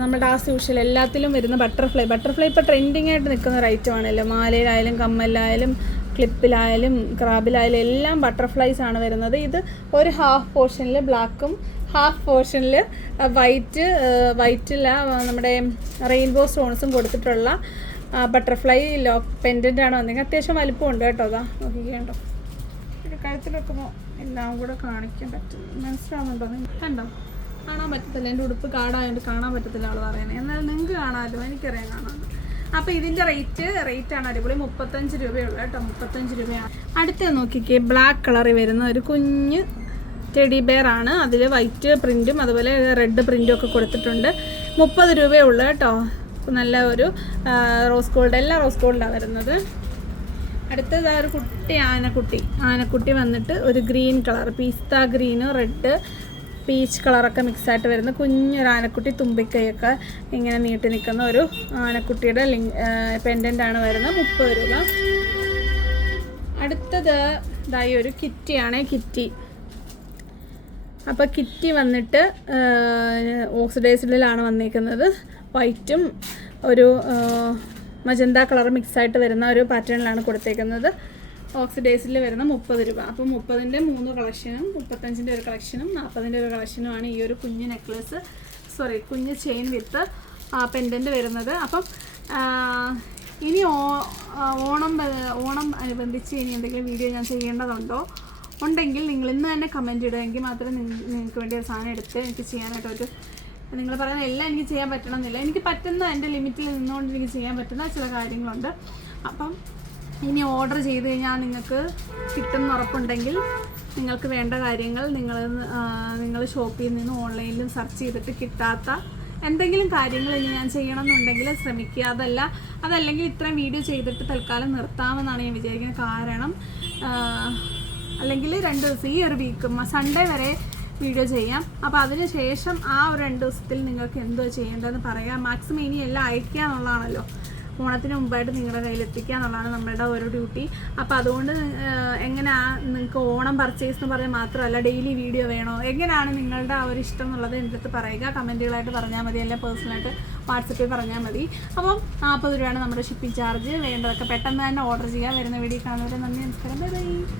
നമ്മുടെ ആസ് യൂഷ്വൽ എല്ലാത്തിലും വരുന്ന ബട്ടർഫ്ലൈ ബട്ടർഫ്ലൈ ഇപ്പോൾ ട്രെൻഡിങ് ആയിട്ട് നിൽക്കുന്ന ഒരു ഐറ്റമാണല്ലോ മാലയിലായാലും കമ്മലിലായാലും ക്ലിപ്പിലായാലും ക്രാബിലായാലും എല്ലാം ബട്ടർഫ്ലൈസ് ആണ് വരുന്നത്. ഇത് ഒരു ഹാഫ് പോർഷനിൽ ബ്ലാക്കും ഹാഫ് പോർഷനിൽ വൈറ്റ് വൈറ്റില്ല നമ്മുടെ റെയിൻബോ സ്റ്റോൺസും കൊടുത്തിട്ടുള്ള ബട്ടർഫ്ലൈ ലോ പെൻഡന്റ് ആണ് വന്നെങ്കിൽ അത്യാവശ്യം വലിപ്പമുണ്ട് കേട്ടോ അതാ. നോക്കിക്കേണ്ടോ കഴുത്തിൽ വെക്കുമ്പോൾ എല്ലാം കൂടെ കാണിക്കാൻ പറ്റും. മനസ്സിലാവുന്നുണ്ടോ നിങ്ങൾക്ക് കണ്ടോ? കാണാൻ പറ്റത്തില്ല. എന്റെ ഉടുപ്പ് കാടായതുകൊണ്ട് കാണാൻ പറ്റത്തില്ല അവൾ പറയുന്നത് എന്നാലും നിങ്ങൾക്ക് കാണാമല്ലോ എനിക്കറിയാം കാണാൻ. അപ്പോൾ ഇതിന്റെ റേറ്റ് റേറ്റ് ആണ് അടിപൊളി. മുപ്പത്തഞ്ച് രൂപയുള്ളൂ കേട്ടോ മുപ്പത്തഞ്ച് രൂപയാണ്. അടുത്ത നോക്കിക്കേ ബ്ലാക്ക് കളറിൽ വരുന്ന ഒരു കുഞ്ഞ് ടെഡി ബെയർ ആണ്. അതിൽ വൈറ്റ് പ്രിന്റും അതുപോലെ റെഡ് പ്രിന്റും ഒക്കെ കൊടുത്തിട്ടുണ്ട്. മുപ്പത് രൂപയേ ഉള്ളൂ കേട്ടോ നല്ല ഒരു റോസ് ഗോൾഡ് എല്ലാ റോസ് ഗോൾഡാണ് വരുന്നത്. അടുത്തത് ഒരു കുട്ടി ആനക്കുട്ടി. ആനക്കുട്ടി വന്നിട്ട് ഒരു green colour pista green red peach കളറൊക്കെ മിക്സായിട്ട് വരുന്ന കുഞ്ഞൊരു ആനക്കുട്ടി തുമ്പിക്കൈയൊക്കെ ഇങ്ങനെ നീട്ടി നിൽക്കുന്ന ഒരു ആനക്കുട്ടിയുടെ ലിങ് പെൻഡന്റ് ആണ് വരുന്നത്. മുപ്പത് രൂപ. അടുത്തത് ഇതായി ഒരു കിറ്റിയാണ് കിറ്റി. അപ്പോൾ കിറ്റി വന്നിട്ട് ഓക്സിഡൈസ്ഡിലാണ് വന്നിരിക്കുന്നത്. വൈറ്റും ഒരു മജന്ത കളർ മിക്സായിട്ട് വരുന്ന ഒരു പാറ്റേണിലാണ് കൊടുത്തേക്കുന്നത്. ഓക്സിഡൈസിൽ വരുന്ന മുപ്പത് രൂപ. അപ്പോൾ മുപ്പതിന്റെ മൂന്ന് കളക്ഷനും മുപ്പത്തഞ്ചിന്റെ ഒരു കളക്ഷനും നാൽപ്പതിന്റെ ഒരു കളക്ഷനുമാണ് ഈ ഒരു കുഞ്ഞ് നെക്ലസ് സോറി കുഞ്ഞ് ചെയിൻ വിത്ത് പെൻഡന്റ് വരുന്നത്. അപ്പം ഇനി ഓണം ഓണം അനുബന്ധിച്ച് ഇനി എന്തെങ്കിലും വീഡിയോ ഞാൻ ചെയ്യേണ്ടതുണ്ടോ? ഉണ്ടെങ്കിൽ നിങ്ങൾ ഇന്ന് തന്നെ കമന്റ് ഇടുമെങ്കിൽ മാത്രമേ നിങ്ങ- നിങ്ങൾക്ക് വേണ്ടി ഒരു സാധനം എടുത്ത് എനിക്ക് ചെയ്യാനായിട്ട് ഒരു നിങ്ങൾ പറയുന്ന എല്ലാം എനിക്ക് ചെയ്യാൻ പറ്റണമെന്നില്ല. എനിക്ക് പറ്റുന്ന എന്റെ ലിമിറ്റിൽ നിന്നുകൊണ്ട് എനിക്ക് ചെയ്യാൻ പറ്റുന്ന ചില കാര്യങ്ങളുണ്ട്. അപ്പം ഇനി ഓർഡർ ചെയ്ത് കഴിഞ്ഞാൽ നിങ്ങൾക്ക് കിട്ടുമെന്ന് ഉറപ്പുണ്ടെങ്കിൽ നിങ്ങൾക്ക് വേണ്ട കാര്യങ്ങൾ നിങ്ങൾ നിങ്ങൾ ഷോപ്പിൽ നിന്ന് ഓൺലൈനിലും സെർച്ച് ചെയ്തിട്ട് കിട്ടാത്ത എന്തെങ്കിലും കാര്യങ്ങൾ ഇനി ഞാൻ ചെയ്യണം എന്നുണ്ടെങ്കിൽ ശ്രമിക്കുക. അതല്ല അതല്ലെങ്കിൽ ഇത്രയും വീഡിയോ ചെയ്തിട്ട് തൽക്കാലം നിർത്താമെന്നാണ് ഞാൻ വിചാരിക്കുന്നത്. കാരണം അല്ലെങ്കിൽ രണ്ട് ദിവസം ഈ ഒരു വീക്ക് സൺഡേ വരെ വീഡിയോ ചെയ്യാം. അപ്പോൾ അതിന് ശേഷം ആ ഒരു രണ്ട് ദിവസത്തിൽ നിങ്ങൾക്ക് എന്തോ ചെയ്യേണ്ടതെന്ന് പറയാം. മാക്സിമം ഇനി എല്ലാം അയക്കുക എന്നുള്ളതാണല്ലോ. ഓണത്തിന് മുമ്പായിട്ട് നിങ്ങളുടെ കയ്യിൽ എത്തിക്കുക എന്നുള്ളതാണ് നമ്മളുടെ ഒരു ഡ്യൂട്ടി. അപ്പോൾ അതുകൊണ്ട് എങ്ങനെയാ നിങ്ങൾക്ക് ഓണം പർച്ചേസ് എന്ന് പറയാൻ മാത്രമല്ല ഡെയിലി വീഡിയോ വേണോ? എങ്ങനെയാണ് നിങ്ങളുടെ ആ ഒരു ഇഷ്ടം എന്നുള്ളത് എന്റെ അടുത്ത് പറയുക. കമന്റുകളായിട്ട് പറഞ്ഞാൽ മതി അല്ലെങ്കിൽ പേഴ്സണലായിട്ട് വാട്സപ്പിൽ പറഞ്ഞാൽ മതി. അപ്പം നാൽപ്പത് രൂപയാണ് നമ്മുടെ ഷിപ്പിംഗ് ചാർജ് വേണ്ടതൊക്കെ പെട്ടെന്ന് തന്നെ ഓർഡർ ചെയ്യാൻ വരുന്ന വീഡിയോ കാണുന്നവരെ നന്ദി നമസ്കാരം. ബൈ